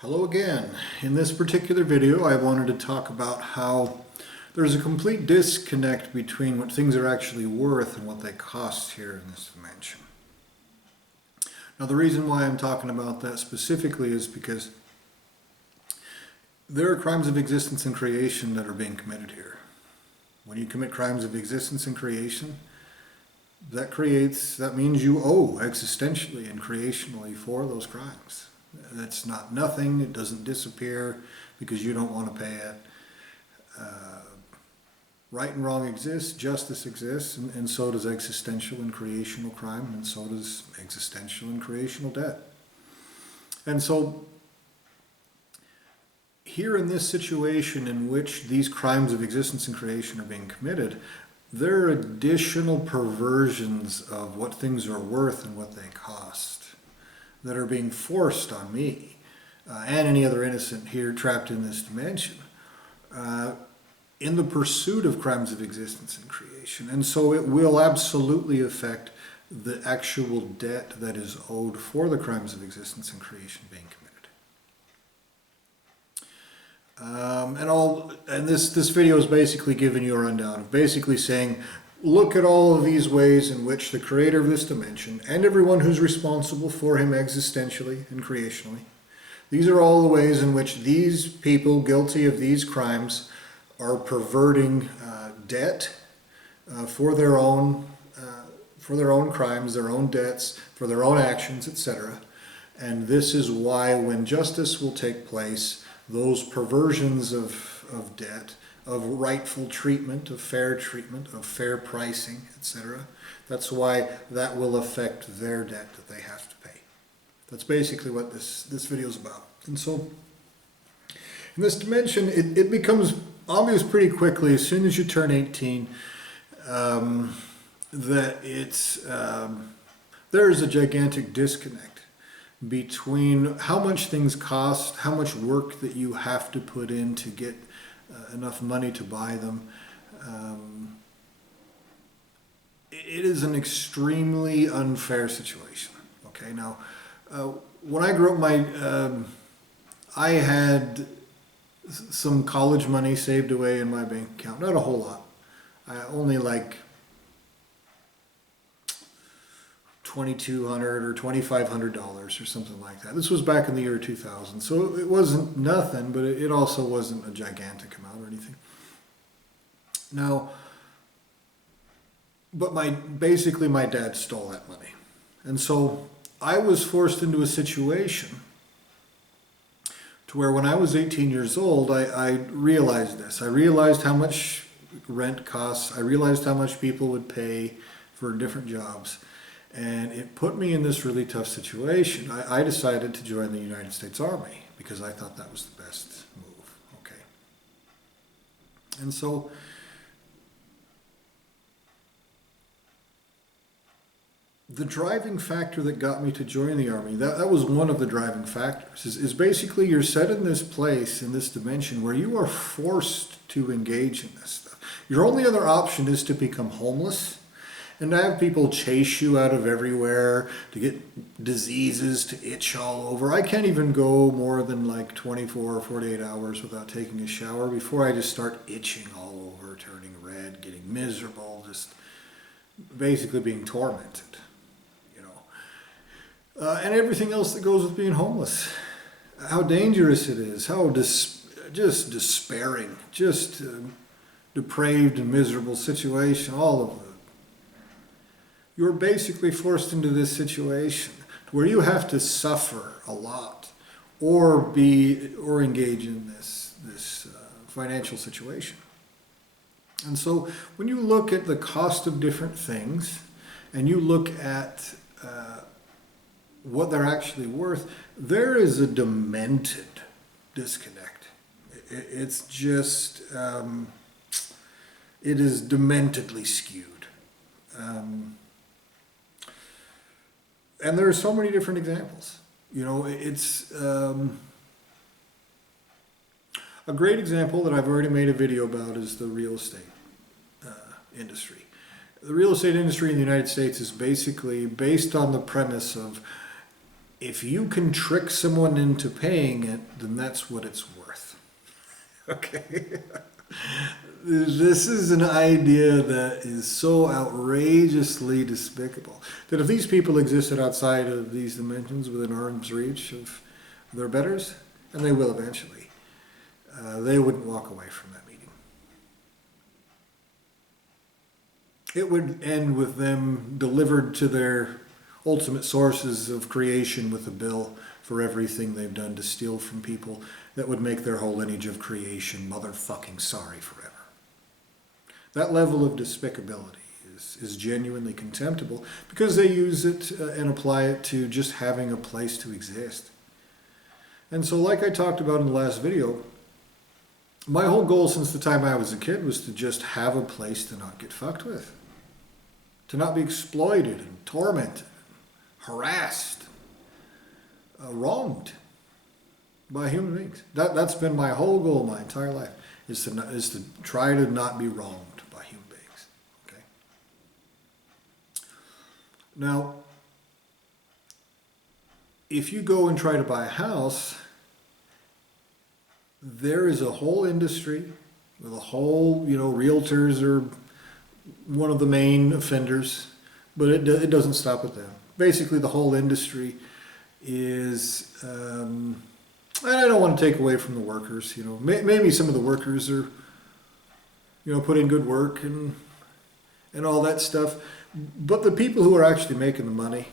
Hello again. In this particular video I wanted to talk about how there's a complete disconnect between what things are actually worth and what they cost here in this dimension. Now the reason why I'm talking about that specifically is because there are crimes of existence and creation that are being committed here. When you commit crimes of existence and creation, that means you owe existentially and creationally for those crimes. That's not nothing. It doesn't disappear because you don't want to pay it. Right and wrong exists, justice exists, and so does existential and creational crime, and so does existential and creational debt. And so here in this situation in which these crimes of existence and creation are being committed, there are additional perversions of what things are worth and what they cost that are being forced on me and any other innocent here trapped in this dimension in the pursuit of crimes of existence and creation. And so it will absolutely affect the actual debt that is owed for the crimes of existence and creation being committed. And this video is basically giving you a rundown of basically saying, look at all of these ways in which the creator of this dimension and everyone who's responsible for him existentially and creationally, these are all the ways in which these people guilty of these crimes are perverting debt for their own crimes, their own debts, for their own actions, etc. And this is why when justice will take place, those perversions of debt, of rightful treatment, of fair pricing, etc. That's why that will affect their debt that they have to pay. That's basically what this video is about. And so in this dimension, it becomes obvious pretty quickly as soon as you turn 18 that there's a gigantic disconnect between how much things cost, how much work that you have to put in to get enough money to buy them. It is an extremely unfair situation. Okay, now when I grew up, I had some college money saved away in my bank account. Not a whole lot. Only like $2,200 or $2,500 or something like that. This was back in the year 2000, so it wasn't nothing, but it also wasn't a gigantic amount or anything. Now, but basically my dad stole that money, and so I was forced into a situation to where when I was 18 years old, I realized this. I realized how much rent costs. I realized how much people would pay for different jobs. And it put me in this really tough situation. I decided to join the United States Army because I thought that was the best move. Okay. And so the driving factor that got me to join the Army, that was one of the driving factors, is basically you're set in this place, in this dimension, where you are forced to engage in this stuff. Your only other option is to become homeless and to have people chase you out of everywhere, to get diseases, to itch all over. I can't even go more than like 24 or 48 hours without taking a shower before I just start itching all over, turning red, getting miserable, just basically being tormented, you know. And everything else that goes with being homeless. How dangerous it is, how just despairing, just depraved and miserable situation, all of it. You're basically forced into this situation where you have to suffer a lot or engage in this financial situation. And so when you look at the cost of different things and you look at what they're actually worth, there is a demented disconnect. It's just, it is dementedly skewed. And there are so many different examples. You know, it's a great example that I've already made a video about is the real estate industry. The real estate industry in the United States is basically based on the premise of if you can trick someone into paying it, then that's what it's worth. Okay? This is an idea that is so outrageously despicable that if these people existed outside of these dimensions within arm's reach of their betters, and they will eventually, they wouldn't walk away from that meeting. It would end with them delivered to their ultimate sources of creation with a bill for everything they've done to steal from people that would make their whole lineage of creation motherfucking sorry forever. That level of despicability is genuinely contemptible because they use it and apply it to just having a place to exist. And so like I talked about in the last video, my whole goal since the time I was a kid was to just have a place to not get fucked with. To not be exploited and tormented, harassed, wronged by human beings. That's been my whole goal my entire life, is to try to not be wronged by human beings. Okay. Now, if you go and try to buy a house, there is a whole industry with a whole, realtors are one of the main offenders, but it doesn't stop at them. Basically, the whole industry is, and I don't want to take away from the workers, maybe some of the workers are, put in good work and all that stuff, but the people who are actually making the money,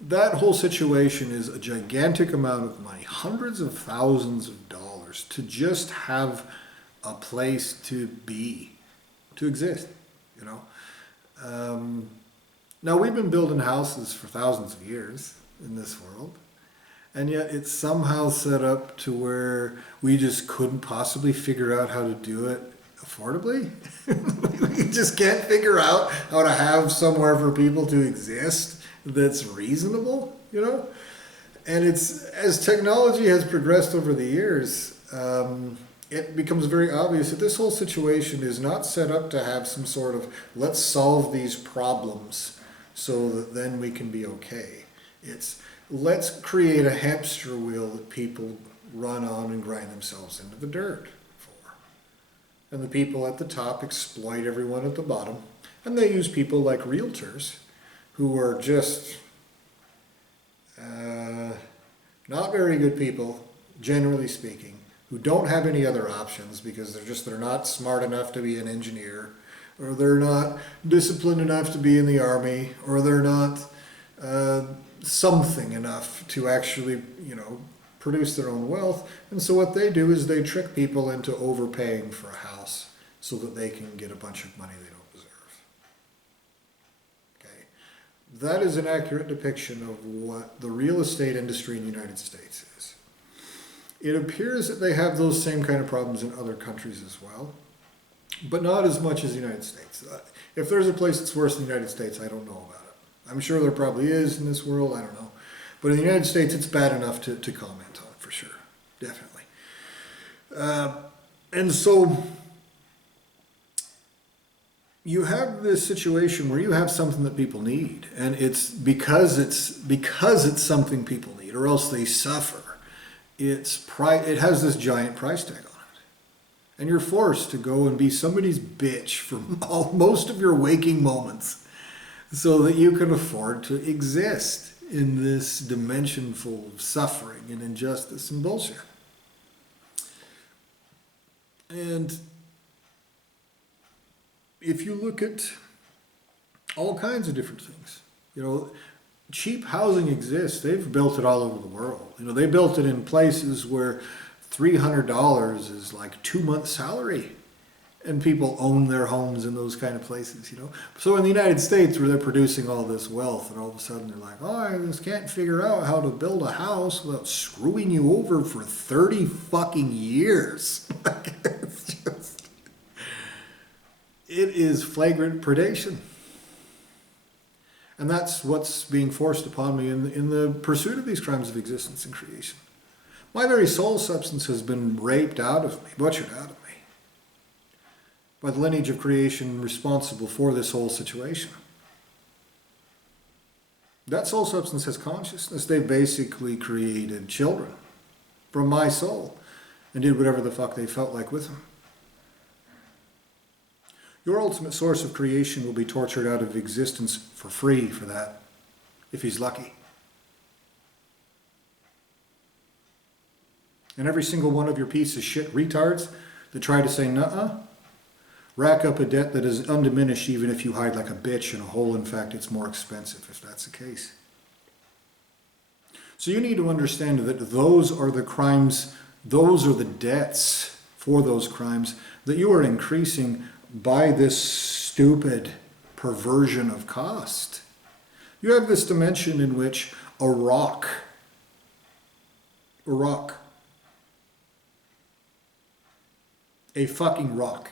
that whole situation is a gigantic amount of money, hundreds of thousands of dollars to just have a place to be, to exist, Now, we've been building houses for thousands of years in this world, and yet it's somehow set up to where we just couldn't possibly figure out how to do it affordably. We just can't figure out how to have somewhere for people to exist that's reasonable, And it's, as technology has progressed over the years, it becomes very obvious that this whole situation is not set up to have some sort of, let's solve these problems so that then we can be okay. It's, let's create a hamster wheel that people run on and grind themselves into the dirt for. And the people at the top exploit everyone at the bottom. And they use people like realtors who are just not very good people, generally speaking, who don't have any other options because they're not smart enough to be an engineer, or they're not disciplined enough to be in the army, or they're not something enough to actually, produce their own wealth. And so what they do is they trick people into overpaying for a house so that they can get a bunch of money they don't deserve. Okay. That is an accurate depiction of what the real estate industry in the United States is. It appears that they have those same kind of problems in other countries as well, but not as much as the United States. If there's a place that's worse than the United States, I don't know about it. I'm sure there probably is in this world, I don't know. But in the United States, it's bad enough to comment on, for sure, definitely. And so you have this situation where you have something that people need, and it's because it's something people need, or else they suffer. It has this giant price tag on it. And you're forced to go and be somebody's bitch for most of your waking moments so that you can afford to exist in this dimension full of suffering and injustice and bullshit. And if you look at all kinds of different things, cheap housing exists. They've built it all over the world. They built it in places where $300 is like 2 months' salary, and people own their homes in those kind of places, So in the United States, where they're producing all this wealth, and all of a sudden they're like, oh, I just can't figure out how to build a house without screwing you over for 30 fucking years. It is flagrant predation. And that's what's being forced upon me in the pursuit of these crimes of existence and creation. My very soul substance has been raped out of me, butchered out of me, by the lineage of creation responsible for this whole situation. That soul substance has consciousness. They basically created children from my soul and did whatever the fuck they felt like with them. Your ultimate source of creation will be tortured out of existence for free for that, if he's lucky. And every single one of your piece of shit retards that try to say nuh-uh, rack up a debt that is undiminished even if you hide like a bitch in a hole. In fact, it's more expensive if that's the case. So you need to understand that those are the crimes, those are the debts for those crimes that you are increasing by this stupid perversion of cost. You have this dimension in which a rock, a fucking rock,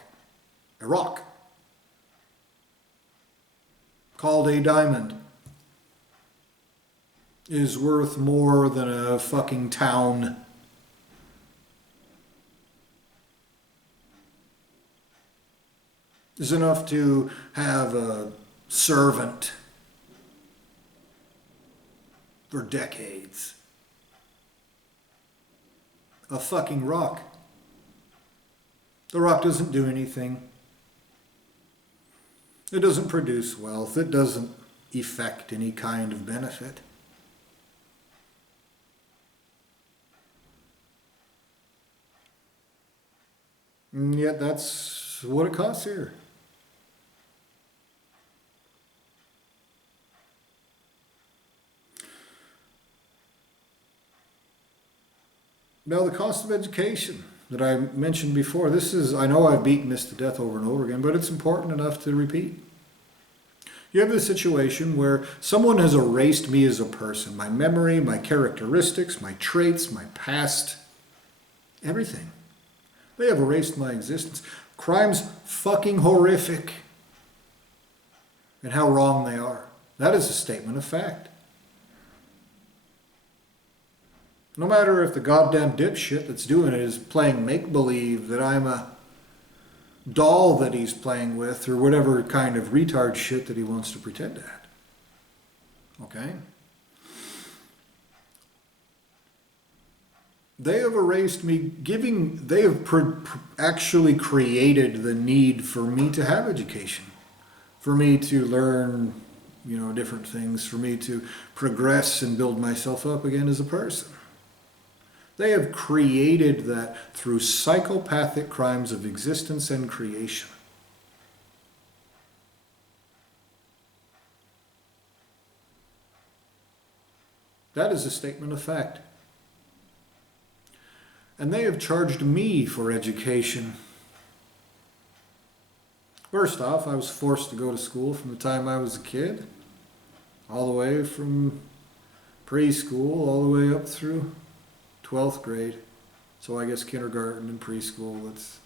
a rock called a diamond is worth more than a fucking town. Is enough to have a servant for decades. A fucking rock. The rock doesn't do anything. It doesn't produce wealth. It doesn't effect any kind of benefit. And yet that's what it costs here. Now, the cost of education that I mentioned before, this is, I know I've beaten this to death over and over again, but it's important enough to repeat. You have this situation where someone has erased me as a person, my memory, my characteristics, my traits, my past, everything. They have erased my existence. Crimes fucking horrific. And how wrong they are. That is a statement of fact. No matter if the goddamn dipshit that's doing it is playing make-believe that I'm a doll that he's playing with or whatever kind of retard shit that he wants to pretend at. Okay? They have erased me, they have actually created the need for me to have education, for me to learn, different things, for me to progress and build myself up again as a person. They have created that through psychopathic crimes of existence and creation. That is a statement of fact. And they have charged me for education. First off, I was forced to go to school from the time I was a kid, all the way from preschool, all the way up through 12th grade. So I guess kindergarten and preschool, it's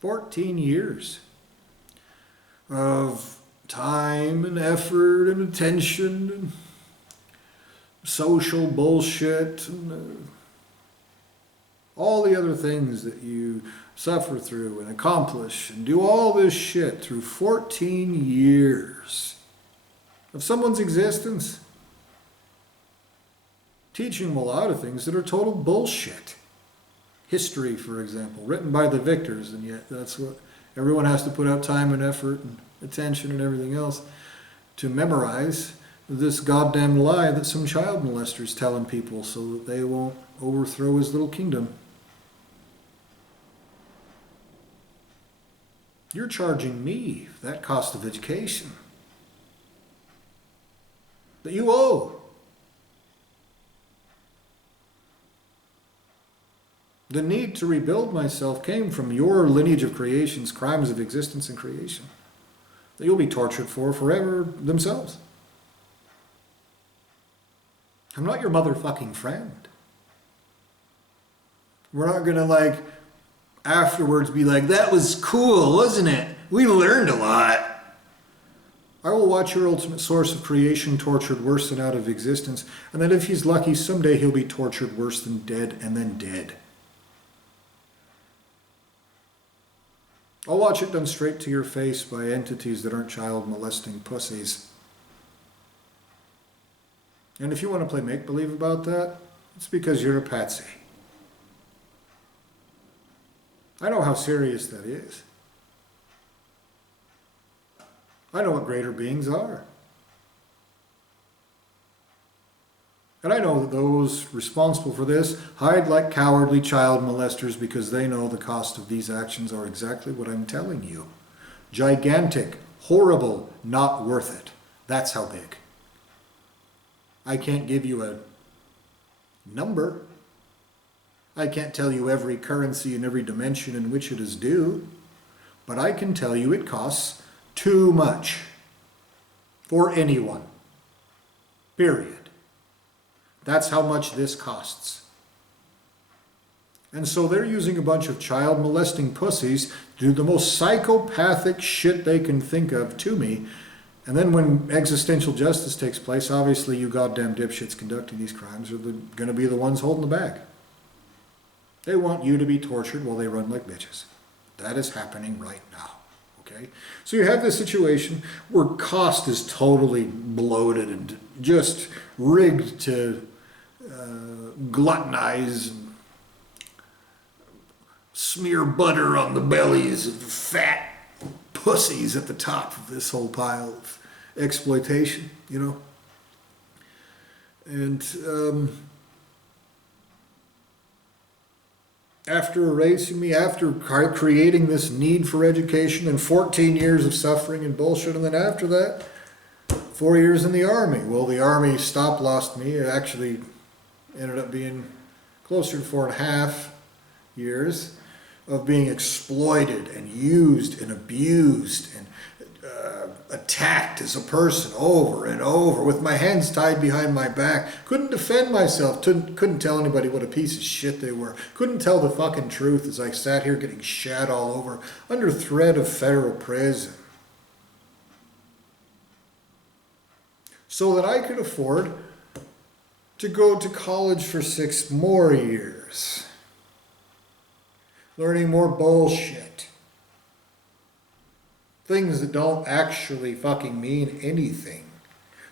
14 years of time and effort and attention and social bullshit and all the other things that you suffer through and accomplish and do all this shit through 14 years of someone's existence. Teaching them a lot of things that are total bullshit. History, for example, written by the victors, and yet that's what everyone has to put out time and effort and attention and everything else to memorize this goddamn lie that some child molester is telling people so that they won't overthrow his little kingdom. You're charging me that cost of education that you owe. The need to rebuild myself came from your lineage of creations, crimes of existence and creation, that you'll be tortured for forever themselves. I'm not your motherfucking friend. We're not gonna afterwards be like, that was cool, wasn't it? We learned a lot. I will watch your ultimate source of creation tortured worse than out of existence, and then if he's lucky, someday he'll be tortured worse than dead and then dead. I'll watch it done straight to your face by entities that aren't child molesting pussies. And if you want to play make-believe about that, it's because you're a patsy. I know how serious that is. I know what greater beings are. And I know that those responsible for this hide like cowardly child molesters because they know the cost of these actions are exactly what I'm telling you. Gigantic, horrible, not worth it. That's how big. I can't give you a number. I can't tell you every currency in every dimension in which it is due, but I can tell you it costs too much for anyone. Period. That's how much this costs. And so they're using a bunch of child molesting pussies to do the most psychopathic shit they can think of to me. And then when existential justice takes place, obviously you goddamn dipshits conducting these crimes are going to be the ones holding the bag. They want you to be tortured while they run like bitches. That is happening right now. Okay? So you have this situation where cost is totally bloated and just rigged to gluttonize and smear butter on the bellies of fat pussies at the top of this whole pile of exploitation, you know. And after erasing me, after creating this need for education and 14 years of suffering and bullshit, and then after that, 4 years in the Army. Well, the Army stop-lossed me. It actually ended up being closer to 4.5 years of being exploited and used and abused and attacked as a person over and over with my hands tied behind my back. Couldn't defend myself. Couldn't tell anybody what a piece of shit they were. Couldn't tell the fucking truth as I sat here getting shat all over under threat of federal prison. So that I could afford to go to college for 6 more years. Learning more bullshit. Things that don't actually fucking mean anything.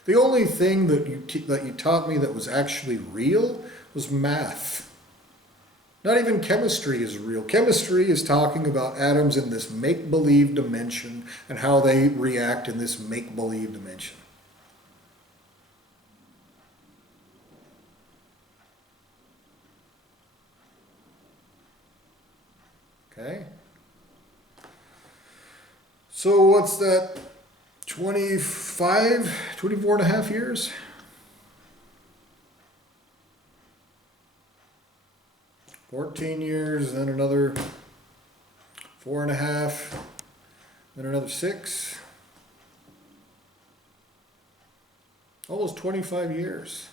The only thing that you taught me that was actually real was math. Not even chemistry is real. Chemistry is talking about atoms in this make-believe dimension and how they react in this make-believe dimension. Okay? So what's that, 24 and a half years? $14 years, then another 4.5, then another 6. Almost 25 years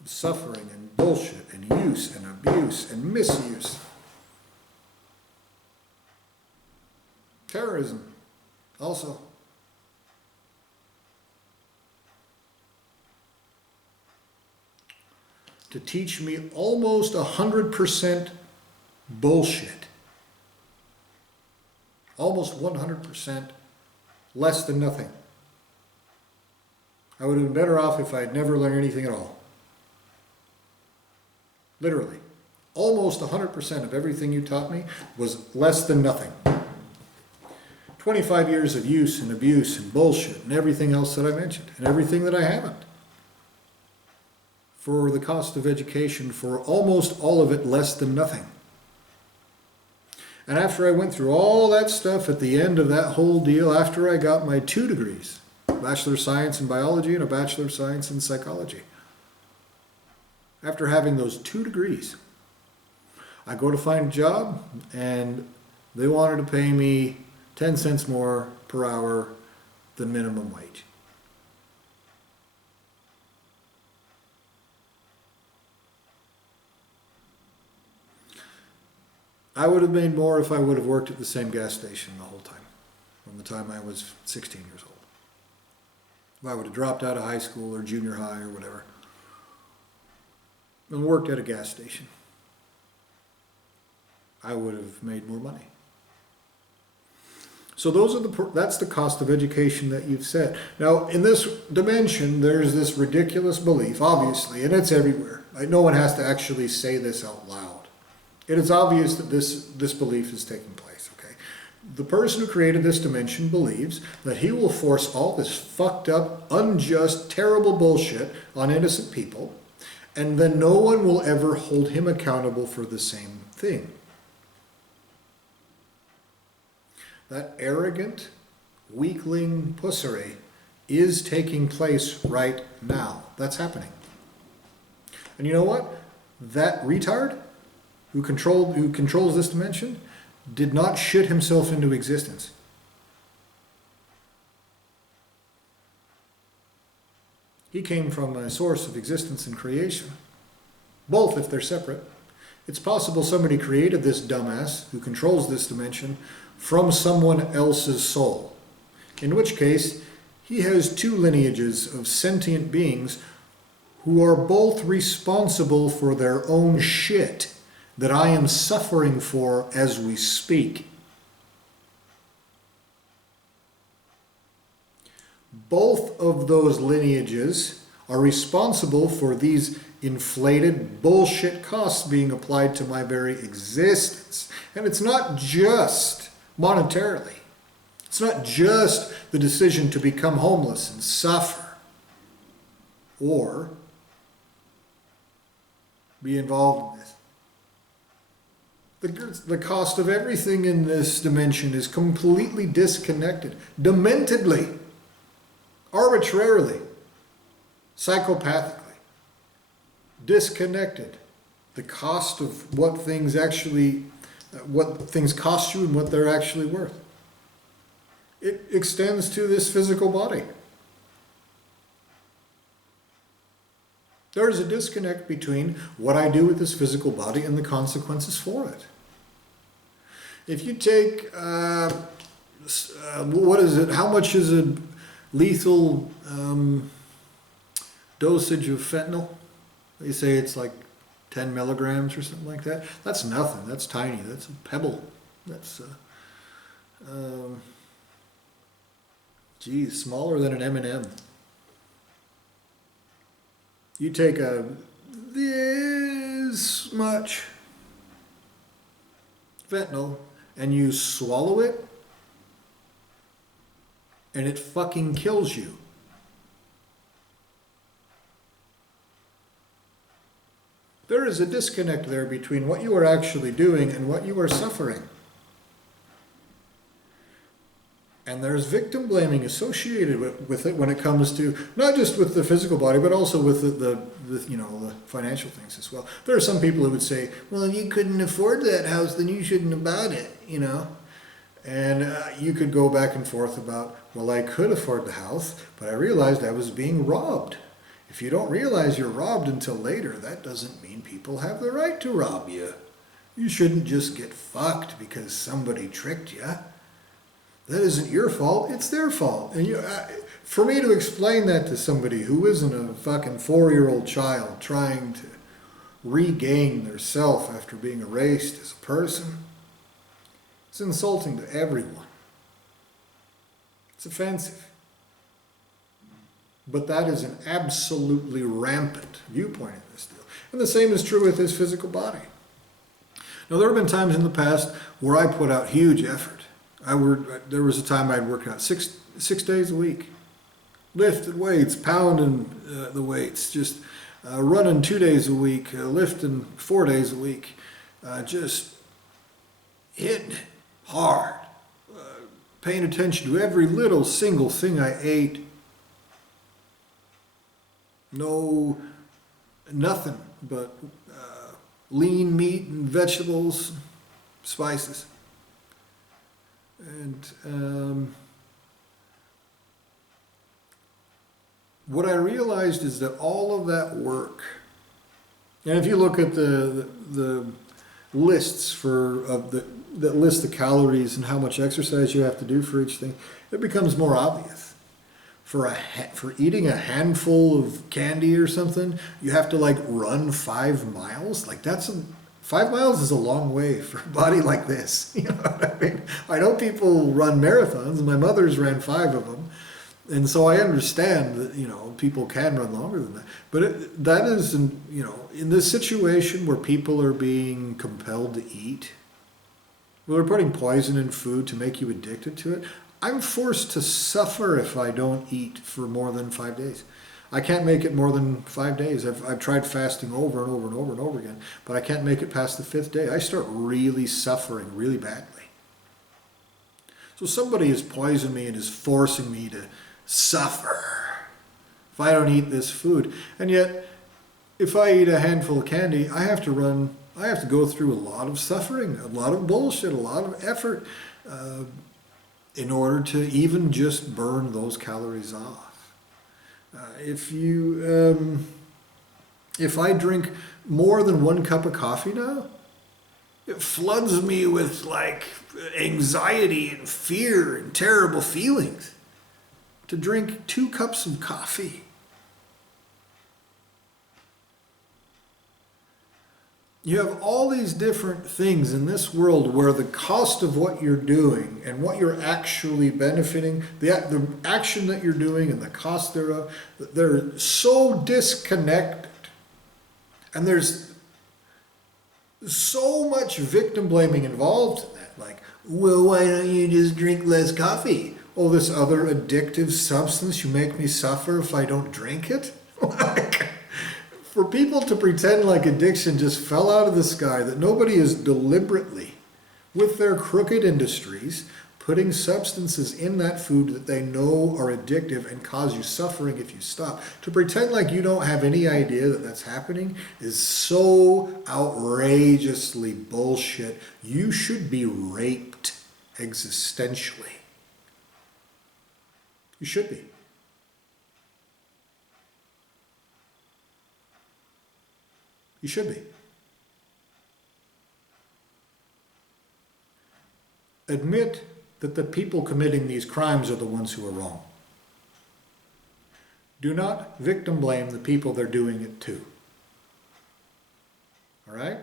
of suffering and bullshit and use and abuse and misuse. Terrorism, also. To teach me almost 100% bullshit. Almost 100% less than nothing. I would have been better off if I had never learned anything at all. Literally. Almost 100% of everything you taught me was less than nothing. 25 years of use and abuse and bullshit and everything else that I mentioned and everything that I haven't. For the cost of education, for almost all of it less than nothing. And after I went through all that stuff at the end of that whole deal, after I got my 2 degrees, Bachelor of Science in Biology and a Bachelor of Science in Psychology. After having those 2 degrees, I go to find a job and they wanted to pay me 10 cents more per hour than minimum wage. I would have made more if I would have worked at the same gas station the whole time, from the time I was 16 years old. If I would have dropped out of high school or junior high or whatever, and worked at a gas station, I would have made more money. So that's the cost of education that you've set. Now, in this dimension, there's this ridiculous belief, obviously, and it's everywhere. Right? No one has to actually say this out loud. It is obvious that this belief is taking place, okay? The person who created this dimension believes that he will force all this fucked up, unjust, terrible bullshit on innocent people, and then no one will ever hold him accountable for the same thing. That arrogant, weakling pussery is taking place right now. That's happening. And you know what? That retard who controls this dimension did not shit himself into existence. He came from a source of existence and creation. Both, if they're separate. It's possible somebody created this dumbass who controls this dimension from someone else's soul. In which case, he has two lineages of sentient beings who are both responsible for their own shit that I am suffering for as we speak. Both of those lineages are responsible for these inflated bullshit costs being applied to my very existence. And it's not just monetarily. It's not just the decision to become homeless and suffer or be involved in this. The cost of everything in this dimension is completely disconnected, dementedly, arbitrarily, psychopathically, disconnected. The cost of what things cost you and what they're actually worth. It extends to this physical body. There is a disconnect between what I do with this physical body and the consequences for it. If you take, what is it? How much is a lethal dosage of fentanyl? They say it's like 10 milligrams or something like that. That's nothing. That's tiny. That's a pebble. That's, smaller than an M&M. You take this much fentanyl and you swallow it, and it fucking kills you. There is a disconnect there between what you are actually doing and what you are suffering. And there's victim blaming associated with it when it comes to not just with the physical body, but also with the financial things as well. There are some people who would say, well, if you couldn't afford that house, then you shouldn't have bought it, And you could go back and forth about, well, I could afford the house, but I realized I was being robbed. If you don't realize you're robbed until later, that doesn't mean people have the right to rob you. You shouldn't just get fucked because somebody tricked you. That isn't your fault, it's their fault. And for me to explain that to somebody who isn't a fucking 4-year-old child trying to regain their self after being erased as a person, it's insulting to everyone. It's offensive. But that is an absolutely rampant viewpoint in this deal. And the same is true with his physical body. Now, there have been times in the past where I put out huge effort. There was a time I'd work out six days a week. Lifted weights, pounding the weights, just running 2 days a week, lifting 4 days a week, just hitting it hard, paying attention to every little single thing I ate. Nothing but lean meat and vegetables, spices. And what I realized is that all of that work, and if you look at the lists that list the calories and how much exercise you have to do for each thing, it becomes more obvious. For eating a handful of candy or something, you have to run 5 miles. That's a 5 miles is a long way for a body like this. You know what I mean? I know people run marathons. My mother's ran 5 of them. And so I understand that, people can run longer than that. But that is, in this situation where people are being compelled to eat, where they're putting poison in food to make you addicted to it, I'm forced to suffer if I don't eat for more than 5 days. I can't make it more than 5 days. I've tried fasting over and over and over and over again, but I can't make it past the 5th day. I start really suffering really badly. So somebody has poisoned me and is forcing me to suffer if I don't eat this food. And yet, if I eat a handful of candy, I have to go through a lot of suffering, a lot of bullshit, a lot of effort in order to even just burn those calories off. If I drink more than 1 cup of coffee now, it floods me with like anxiety and fear and terrible feelings to drink 2 cups of coffee. You have all these different things in this world where the cost of what you're doing and what you're actually benefiting, the action that you're doing and the cost thereof, they're so disconnected. And there's so much victim blaming involved in that. Like, well, why don't you just drink less coffee? Oh, this other addictive substance, you make me suffer if I don't drink it? For people to pretend like addiction just fell out of the sky, that nobody is deliberately, with their crooked industries, putting substances in that food that they know are addictive and cause you suffering if you stop. To pretend like you don't have any idea that that's happening is so outrageously bullshit. You should be raped existentially. You should be. You should be. Admit that the people committing these crimes are the ones who are wrong. Do not victim blame the people they're doing it to. All right?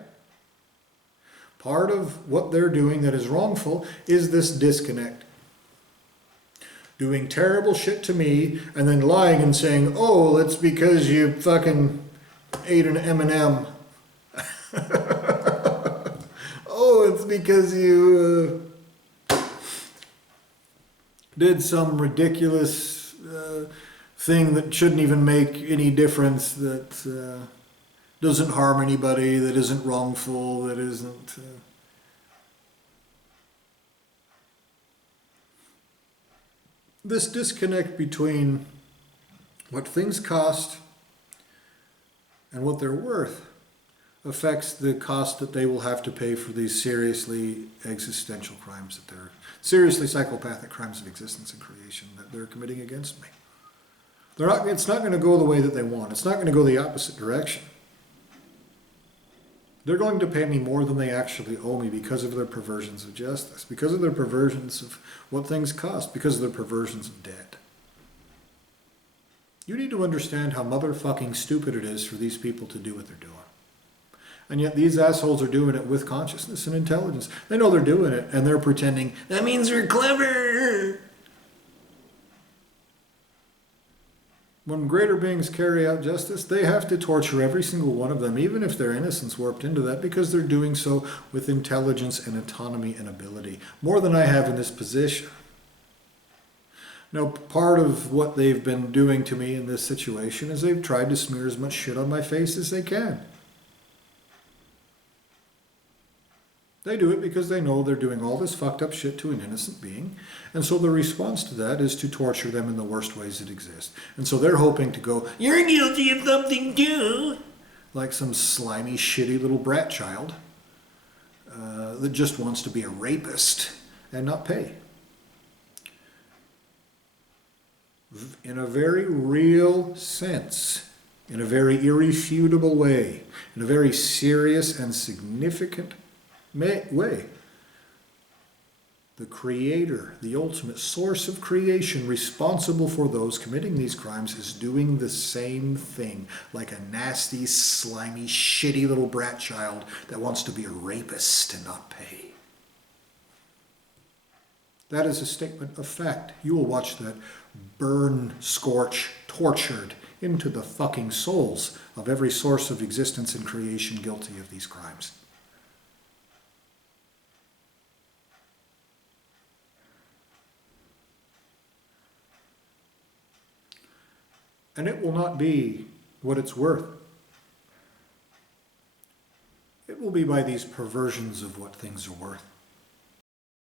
Part of what they're doing that is wrongful is this disconnect. Doing terrible shit to me and then lying and saying, oh, it's because you fucking ate an M&M. Oh, it's because you did some ridiculous thing that shouldn't even make any difference, that doesn't harm anybody, that isn't wrongful, that isn't... This disconnect between what things cost and what they're worth affects the cost that they will have to pay for these seriously existential crimes that they're, seriously psychopathic crimes of existence and creation that they're committing against me. It's not going to go the way that they want. It's not going to go the opposite direction. They're going to pay me more than they actually owe me because of their perversions of justice, because of their perversions of what things cost, because of their perversions of debt. You need to understand how motherfucking stupid it is for these people to do what they're doing. And yet these assholes are doing it with consciousness and intelligence. They know they're doing it, and they're pretending, that means we're clever. When greater beings carry out justice, they have to torture every single one of them, even if their innocence warped into that, because they're doing so with intelligence and autonomy and ability, more than I have in this position. Now, part of what they've been doing to me in this situation is they've tried to smear as much shit on my face as they can. They do it because they know they're doing all this fucked up shit to an innocent being, and so the response to that is to torture them in the worst ways that exist. And so they're hoping to go, you're guilty of something too, like some slimy, shitty little brat child that just wants to be a rapist and not pay. In a very real sense, in a very irrefutable way, in a very serious and significant way, The Creator, the ultimate source of creation, responsible for those committing these crimes, is doing the same thing, like a nasty, slimy, shitty little brat child that wants to be a rapist and not pay. That is a statement of fact. You will watch that burn, scorch, tortured into the fucking souls of every source of existence and creation guilty of these crimes. And it will not be what it's worth. It will be by these perversions of what things are worth.